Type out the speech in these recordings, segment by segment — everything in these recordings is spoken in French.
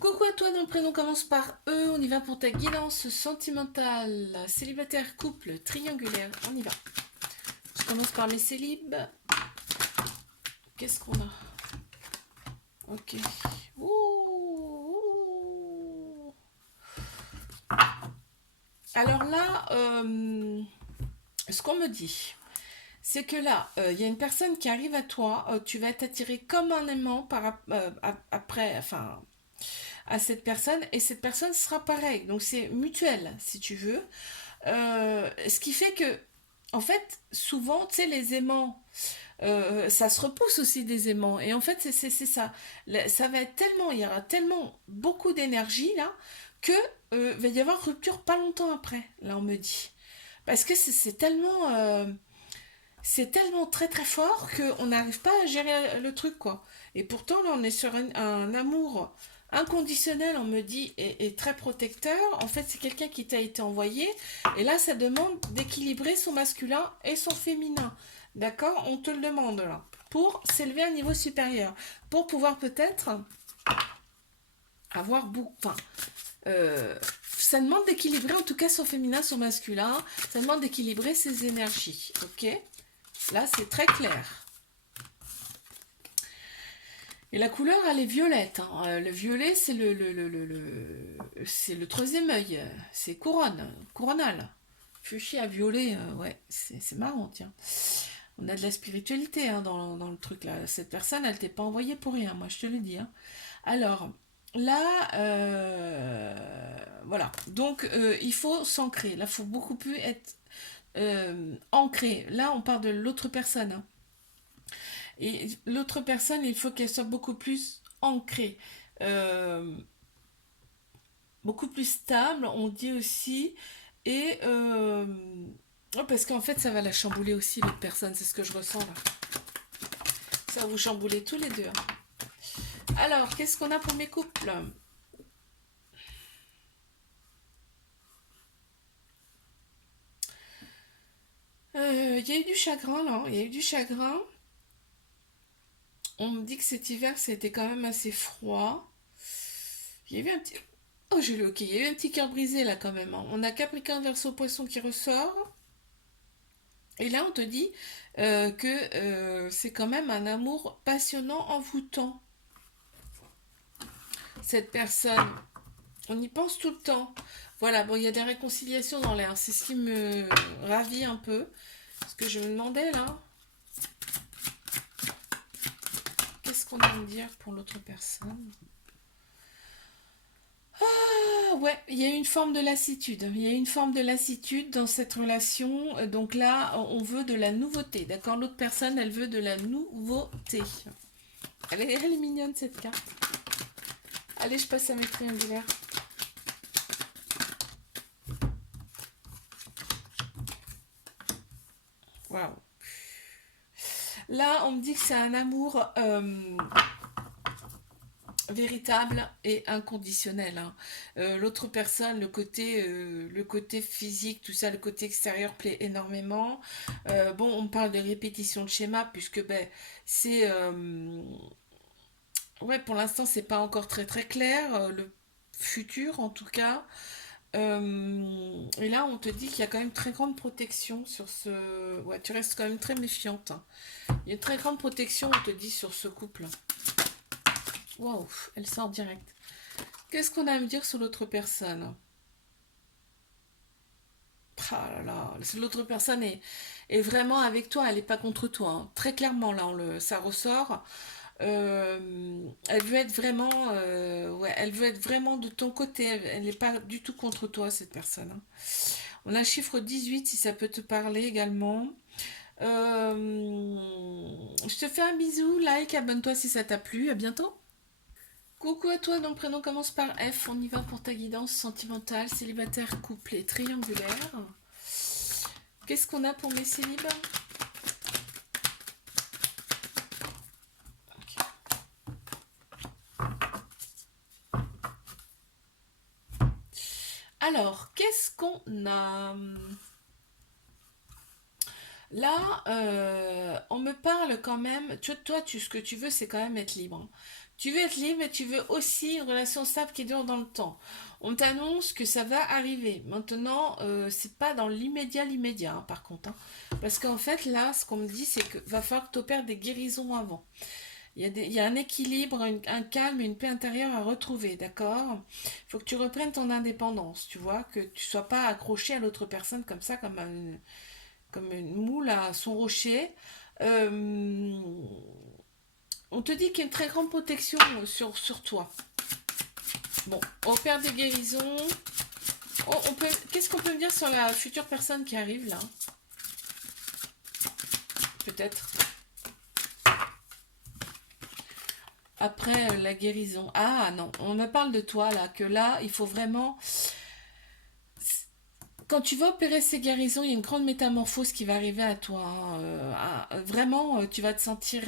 Coucou à toi, dont le prénom commence par E. On y va pour ta guidance sentimentale. Célibataire, couple, triangulaire. On y va. Je commence par mes célibes. Qu'est-ce qu'on a? Ok. Ouh. Alors là, ce qu'on me dit, c'est que là, il y a une personne qui arrive à toi. Tu vas être attiré comme un aimant après, enfin, à cette personne, et cette personne sera pareille. Donc c'est mutuel, si tu veux. Ce qui fait que, en fait, souvent, tu sais, les aimants, ça se repousse aussi des aimants. Et en fait, c'est ça. Ça va être tellement, il y aura tellement beaucoup d'énergie là que va y avoir rupture pas longtemps après. Là, on me dit. Parce que c'est tellement très très fort qu'on n'arrive pas à gérer le truc, quoi. Et pourtant, là, on est sur un amour inconditionnel, on me dit, et très protecteur. En fait, c'est quelqu'un qui t'a été envoyé. Et là, ça demande d'équilibrer son masculin et son féminin. D'accord? On te le demande, là. Pour s'élever à un niveau supérieur. Pour pouvoir peut-être avoir beaucoup... Enfin, euh, ça demande d'équilibrer en tout cas son féminin, son masculin. Ça demande d'équilibrer ses énergies. Ok? Là, c'est très clair. Et la couleur, elle est violette, hein. Le violet, c'est c'est le troisième œil. C'est coronal. Fuchsia violet, ouais, c'est marrant, tiens. On a de la spiritualité, hein, dans le truc là. Cette personne, elle t'est pas envoyée pour rien, moi je te le dis, hein. Alors, là, voilà. Donc, il faut s'ancrer. Là, il faut beaucoup plus être ancré. Là, on parle de l'autre personne, hein. Et l'autre personne, il faut qu'elle soit beaucoup plus ancrée, euh, beaucoup plus stable, on dit aussi. Et oh, parce qu'en fait, ça va la chambouler aussi, l'autre personne, c'est ce que je ressens là. Ça va vous chambouler tous les deux, hein. Alors, qu'est-ce qu'on a pour mes couples? Il y a eu du chagrin là, il y a eu du chagrin. On me dit que cet hiver, c'était quand même assez froid. Il y a eu un petit... Oh, j'ai le ok. Il y a eu un petit cœur brisé là quand même, hein. On a Capricorne, Verseau, Poisson qui ressort. Et là, on te dit que c'est quand même un amour passionnant, envoûtant. Cette personne, on y pense tout le temps. Voilà, bon, il y a des réconciliations dans l'air. C'est ce qui me ravit un peu. Ce que je me demandais là, qu'est-ce qu'on a à me dire pour l'autre personne? Ah ouais, il y a une forme de lassitude. Il y a une forme de lassitude dans cette relation. Donc là, on veut de la nouveauté. D'accord? L'autre personne, elle veut de la nouveauté. Elle est mignonne cette carte. Allez, je passe à mes triangulaires. Waouh. Là, on me dit que c'est un amour véritable et inconditionnel, hein. L'autre personne, le côté physique, tout ça, le côté extérieur plaît énormément. Bon, on parle de répétition de schéma puisque ben, c'est... ouais, pour l'instant, c'est pas encore très très clair. Le futur, en tout cas. Et là, on te dit qu'il y a quand même très grande protection sur ce... Ouais, tu restes quand même très méfiante, hein. Il y a une très grande protection, on te dit, sur ce couple. Waouh, elle sort direct. Qu'est-ce qu'on a à me dire sur l'autre personne? Ah là là, l'autre personne est vraiment avec toi, elle n'est pas contre toi, hein. Très clairement, là, ça ressort. Elle veut être vraiment, ouais, elle veut être vraiment de ton côté. Elle n'est pas du tout contre toi, cette personne, hein. On a le chiffre 18 si ça peut te parler également. Je te fais un bisou, like, abonne-toi si ça t'a plu. À bientôt. Coucou à toi, dont le prénom commence par F. On y va pour ta guidance sentimentale, célibataire, couple et triangulaire. Qu'est-ce qu'on a pour mes célibes? Alors, qu'est-ce qu'on a? Là, on me parle quand même. Toi, ce que tu veux, c'est quand même être libre. Tu veux être libre, mais tu veux aussi une relation stable qui dure dans le temps. On t'annonce que ça va arriver. Maintenant, c'est pas dans l'immédiat, hein, par contre, hein. Parce qu'en fait, là, ce qu'on me dit, c'est que va falloir que tu opères des guérisons avant. Il y a un équilibre, un calme et une paix intérieure à retrouver, d'accord? Il faut que tu reprennes ton indépendance, tu vois, que tu sois pas accroché à l'autre personne comme ça, comme une moule à son rocher. Euh, on te dit qu'il y a une très grande protection sur toi. Bon, on opère des guérisons. Qu'est-ce qu'on peut me dire sur la future personne qui arrive là? Peut-être. Après la guérison. Ah non, on me parle de toi là, que là, il faut vraiment. Quand tu vas opérer ces guérisons, il y a une grande métamorphose qui va arriver à toi, hein. Vraiment, tu vas te sentir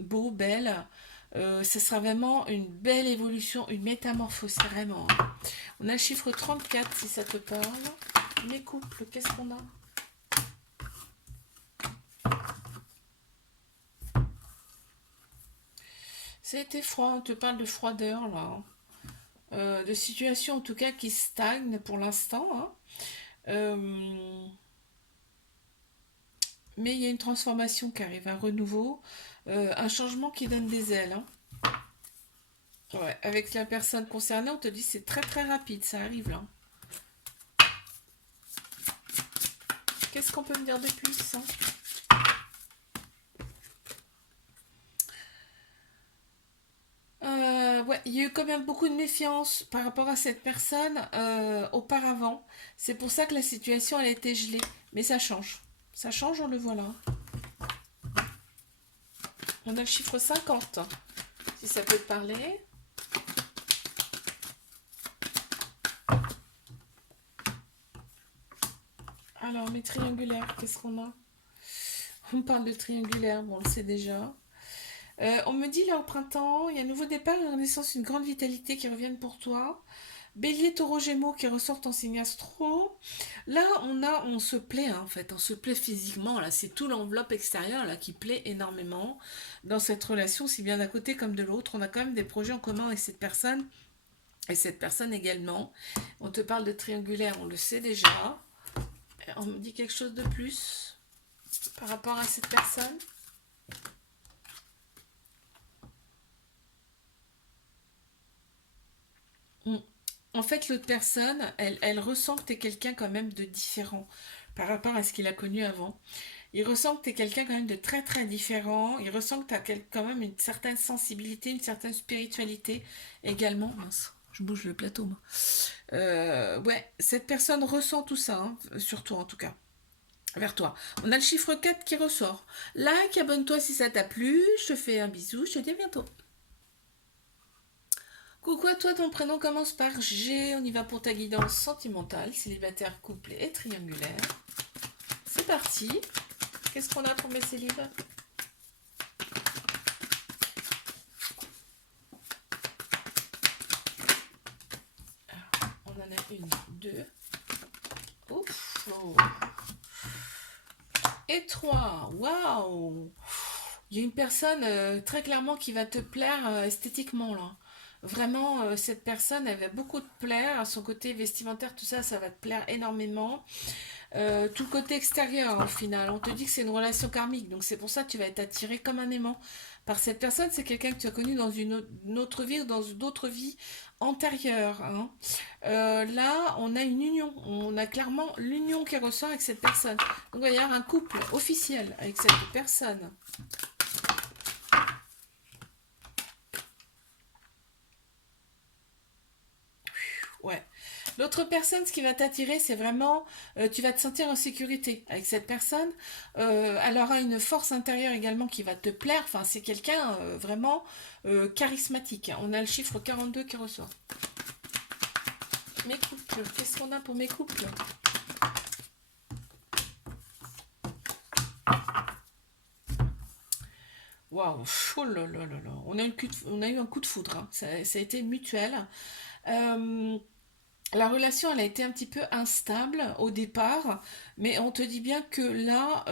beau, belle. Ce sera vraiment une belle évolution, une métamorphose, vraiment, hein. On a le chiffre 34 si ça te parle. Les couples, qu'est-ce qu'on a? Ça a été froid, on te parle de froideur là, hein. De situation en tout cas qui stagne pour l'instant, hein. Euh, mais il y a une transformation qui arrive, un renouveau, un changement qui donne des ailes, hein. Ouais, avec la personne concernée, on te dit c'est très très rapide, ça arrive là. Qu'est-ce qu'on peut me dire de plus, hein? Ouais, il y a eu quand même beaucoup de méfiance par rapport à cette personne auparavant. C'est pour ça que la situation elle a été gelée. Mais ça change. Ça change, on le voit là. On a le chiffre 50. Si ça peut te parler. Alors, mes triangulaires, qu'est-ce qu'on a? On parle de triangulaire, bon, on le sait déjà. On me dit là au printemps, il y a un nouveau départ, une renaissance, une grande vitalité qui reviennent pour toi. Bélier, taureau, gémeaux qui ressortent en signe astro. Là, on se plaît, hein, en fait, on se plaît physiquement. Là, c'est tout l'enveloppe extérieure là qui plaît énormément dans cette relation, si bien d'un côté comme de l'autre. On a quand même des projets en commun avec cette personne et cette personne également. On te parle de triangulaire, on le sait déjà. On me dit quelque chose de plus par rapport à cette personne. Mm. En fait, l'autre personne, elle ressent que tu es quelqu'un quand même de différent par rapport à ce qu'il a connu avant. Il ressent que tu es quelqu'un quand même de très très différent. Il ressent que tu as quand même une certaine sensibilité, une certaine spiritualité également. Mince, je bouge le plateau, moi. Ouais, cette personne ressent tout ça, hein, sur toi en tout cas, vers toi. On a le chiffre 4 qui ressort. Like, abonne-toi si ça t'a plu. Je te fais un bisou, je te dis à bientôt. Coucou à toi, ton prénom commence par G. On y va pour ta guidance sentimentale, célibataire, couple et triangulaire. C'est parti. Qu'est-ce qu'on a pour mes célibes? On en a une, deux. Ouf. Oh. Et trois. Waouh. Il y a une personne très clairement qui va te plaire esthétiquement là. Vraiment, cette personne, elle va beaucoup te plaire. Son côté vestimentaire, tout ça, ça va te plaire énormément. Tout le côté extérieur, au final. On te dit que c'est une relation karmique. Donc, c'est pour ça que tu vas être attiré comme un aimant par cette personne. C'est quelqu'un que tu as connu dans une autre vie ou dans d'autres vies antérieures, hein. Là, on a une union. On a clairement l'union qui ressort avec cette personne. Donc, il va y avoir un couple officiel avec cette personne. Ouais. L'autre personne, ce qui va t'attirer, c'est vraiment, tu vas te sentir en sécurité avec cette personne. Elle aura une force intérieure également qui va te plaire. Enfin, c'est quelqu'un vraiment charismatique, hein. On a le chiffre 42 qui ressort. Mes couples, qu'est-ce qu'on a pour mes couples? Waouh, oh là là là là. On a eu un coup de foudre, hein. Ça a été mutuel. Euh, La relation, elle a été un petit peu instable au départ, mais on te dit bien que là,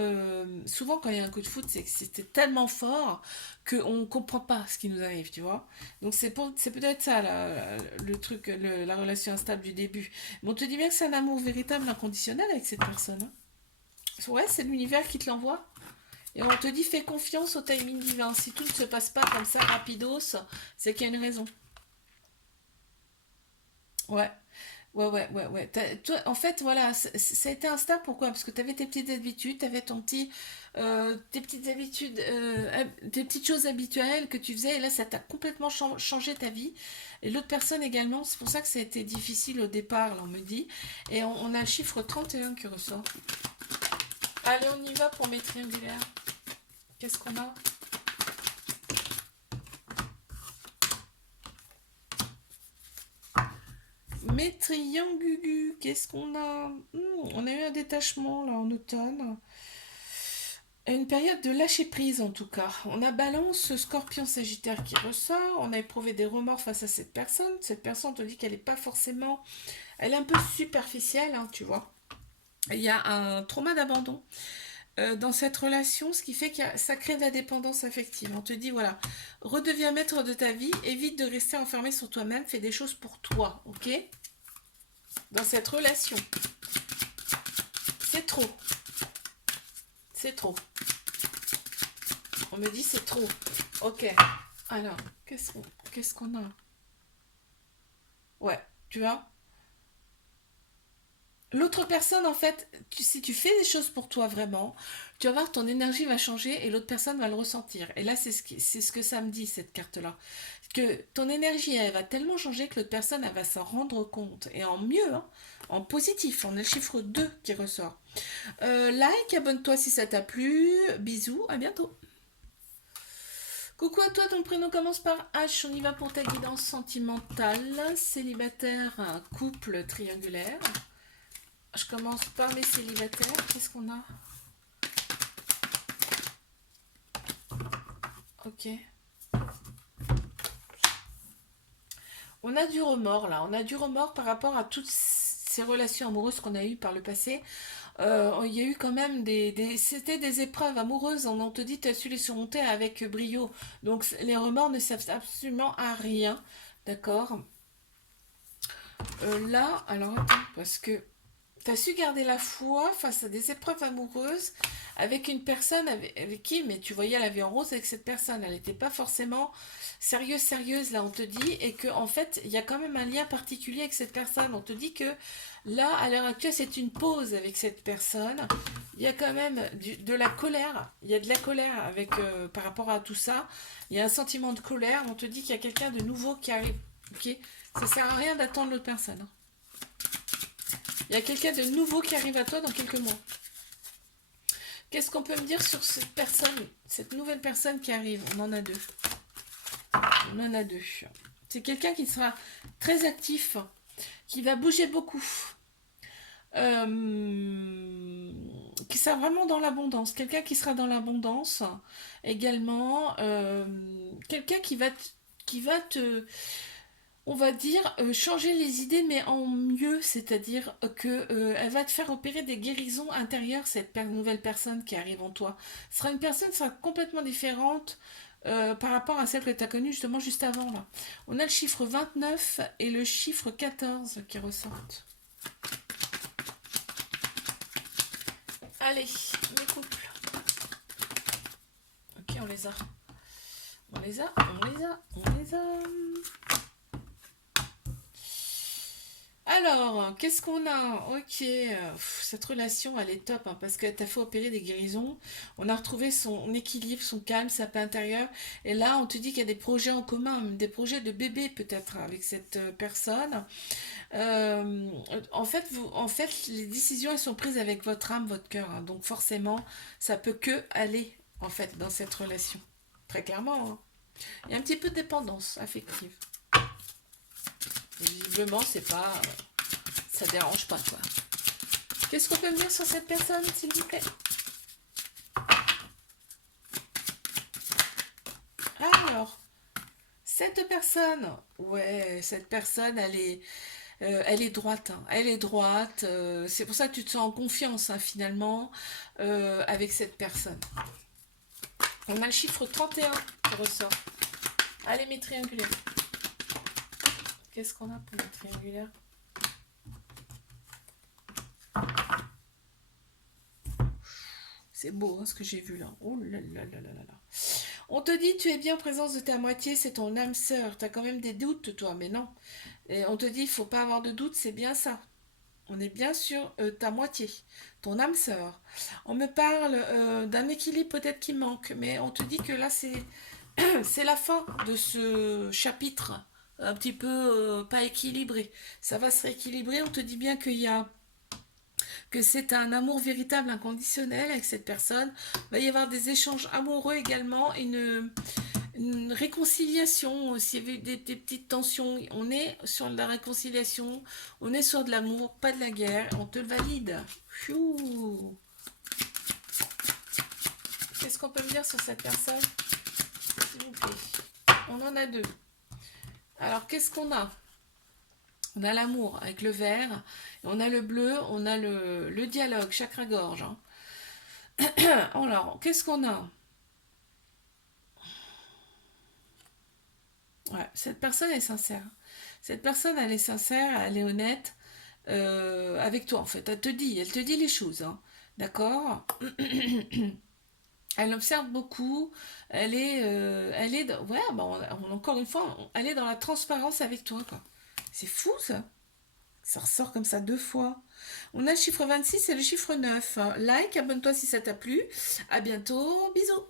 souvent quand il y a un coup de foot, c'est que c'était tellement fort qu'on ne comprend pas ce qui nous arrive, tu vois. Donc c'est peut-être ça, le truc, la relation instable du début. Mais on te dit bien que c'est un amour véritable, inconditionnel avec cette personne, hein. Ouais, c'est l'univers qui te l'envoie. Et on te dit fais confiance au timing divin. Si tout ne se passe pas comme ça, rapidos, c'est qu'il y a une raison. Ouais. Ouais, ouais, ouais, ouais. Toi, en fait, voilà, ça a été un star, pourquoi? Parce que tu avais tes petites habitudes, tu avais tes petites habitudes, tes petites choses habituelles que tu faisais, et là, ça t'a complètement changé ta vie. Et l'autre personne également, c'est pour ça que ça a été difficile au départ, là, on me dit. Et on a le chiffre 31 qui ressort. Allez, on y va pour mes triangulaires. Qu'est-ce qu'on a? Mes triangugus, qu'est-ce qu'on a? On a eu un détachement, là, en automne. Une période de lâcher prise en tout cas. On a Balance, Scorpion, Sagittaire qui ressort. On a éprouvé des remords face à cette personne. Cette personne, on te dit qu'elle n'est pas forcément. Elle est un peu superficielle, hein, tu vois. Il y a un trauma d'abandon dans cette relation, ce qui fait que ça crée de la dépendance affective. On te dit, voilà, redeviens maître de ta vie, évite de rester enfermé sur toi-même, fais des choses pour toi, ok? Dans cette relation. C'est trop. C'est trop. On me dit c'est trop. Ok. Alors, qu'est-ce qu'on a? Ouais, tu vois. L'autre personne, en fait, si tu fais des choses pour toi vraiment, tu vas voir ton énergie va changer et l'autre personne va le ressentir. Et là, c'est ce que ça me dit, cette carte-là. Que ton énergie, elle va tellement changer que l'autre personne, elle va s'en rendre compte. Et en mieux, hein, en positif. On a le chiffre 2 qui ressort. Like, abonne-toi si ça t'a plu. Bisous, à bientôt. Coucou à toi, ton prénom commence par H. On y va pour ta guidance sentimentale. Célibataire, couple triangulaire. Je commence par mes célibataires. Qu'est-ce qu'on a? Ok. On a du remords là. On a du remords par rapport à toutes ces relations amoureuses qu'on a eues par le passé. Il y a eu quand même c'était des épreuves amoureuses. On te dit tu as su les surmonter avec brio. Donc les remords ne servent absolument à rien. D'accord. Là, alors attends, parce que tu as su garder la foi face à des épreuves amoureuses avec une personne avec qui, mais tu voyais la vie en rose avec cette personne. Elle n'était pas forcément sérieuse, là, on te dit, et que en fait, il y a quand même un lien particulier avec cette personne. On te dit que là, à l'heure actuelle, c'est une pause avec cette personne. Il y a quand même de la colère. Il y a de la colère avec, par rapport à tout ça. Il y a un sentiment de colère. On te dit qu'il y a quelqu'un de nouveau qui arrive. Ok. Ça sert à rien d'attendre l'autre personne, hein. Il y a quelqu'un de nouveau qui arrive à toi dans quelques mois. Qu'est-ce qu'on peut me dire sur cette personne, cette nouvelle personne qui arrive? On en a deux. On en a deux. C'est quelqu'un qui sera très actif, qui va bouger beaucoup, qui sera vraiment dans l'abondance. Quelqu'un qui sera dans l'abondance également. Quelqu'un qui va te, on va dire, changer les idées, mais en mieux, c'est-à-dire que elle va te faire opérer des guérisons intérieures, cette nouvelle personne qui arrive en toi. Ce sera une personne qui sera complètement différente par rapport à celle que tu as connue justement juste avant. Là. On a le chiffre 29 et le chiffre 14 qui ressortent. Allez, les couples. Ok, on les a. On les a, on les a, on les a. Alors, qu'est-ce qu'on a? Ok, cette relation, elle est top, hein, parce qu'elle t'a fait opérer des guérisons. On a retrouvé son équilibre, son calme, sa paix intérieure. Et là, on te dit qu'il y a des projets en commun, même des projets de bébé peut-être avec cette personne. Euh, en fait, les décisions, elles sont prises avec votre âme, votre cœur, hein. Donc forcément, ça peut que aller, en fait, dans cette relation. Très clairement, hein. Il y a un petit peu de dépendance affective. Visiblement, c'est pas, ça dérange pas, quoi. Qu'est-ce qu'on peut me dire sur cette personne, s'il vous plaît? Alors, cette personne, ouais, cette personne, Elle est droite, hein. Elle est droite. C'est pour ça que tu te sens en confiance, hein, finalement, avec cette personne. On a le chiffre 31 qui ressort. Allez, mes triangulaires. Qu'est-ce qu'on a pour les triangulaires? C'est beau, hein, ce que j'ai vu là. Oh là là là là là là. On te dit tu es bien en présence de ta moitié, c'est ton âme sœur. Tu as quand même des doutes, toi, mais non. Et on te dit il faut pas avoir de doutes, c'est bien ça. On est bien sur ta moitié, ton âme sœur. On me parle d'un équilibre peut-être qui manque, mais on te dit que là c'est la fin de ce chapitre un petit peu pas équilibré. Ça va se rééquilibrer. On te dit bien qu'il y a que c'est un amour véritable, inconditionnel avec cette personne. Il va y avoir des échanges amoureux également, une réconciliation. S'il y avait des petites tensions, on est sur de la réconciliation, on est sur de l'amour, pas de la guerre, on te le valide. Pfiou. Qu'est-ce qu'on peut me dire sur cette personne, s'il vous plaît? On en a deux. Alors, qu'est-ce qu'on a? On a l'amour avec le vert, on a le bleu, on a le dialogue, chakra-gorge. Hein. Alors, qu'est-ce qu'on a? Ouais, cette personne est sincère. Cette personne, elle est sincère, elle est honnête avec toi, en fait. Elle te dit les choses. Hein. D'accord. Elle observe beaucoup. Ouais, bah, encore une fois, elle est dans la transparence avec toi, quoi. C'est fou, ça. Ça ressort comme ça deux fois. On a le chiffre 26 et le chiffre 9. Like, abonne-toi si ça t'a plu. À bientôt. Bisous.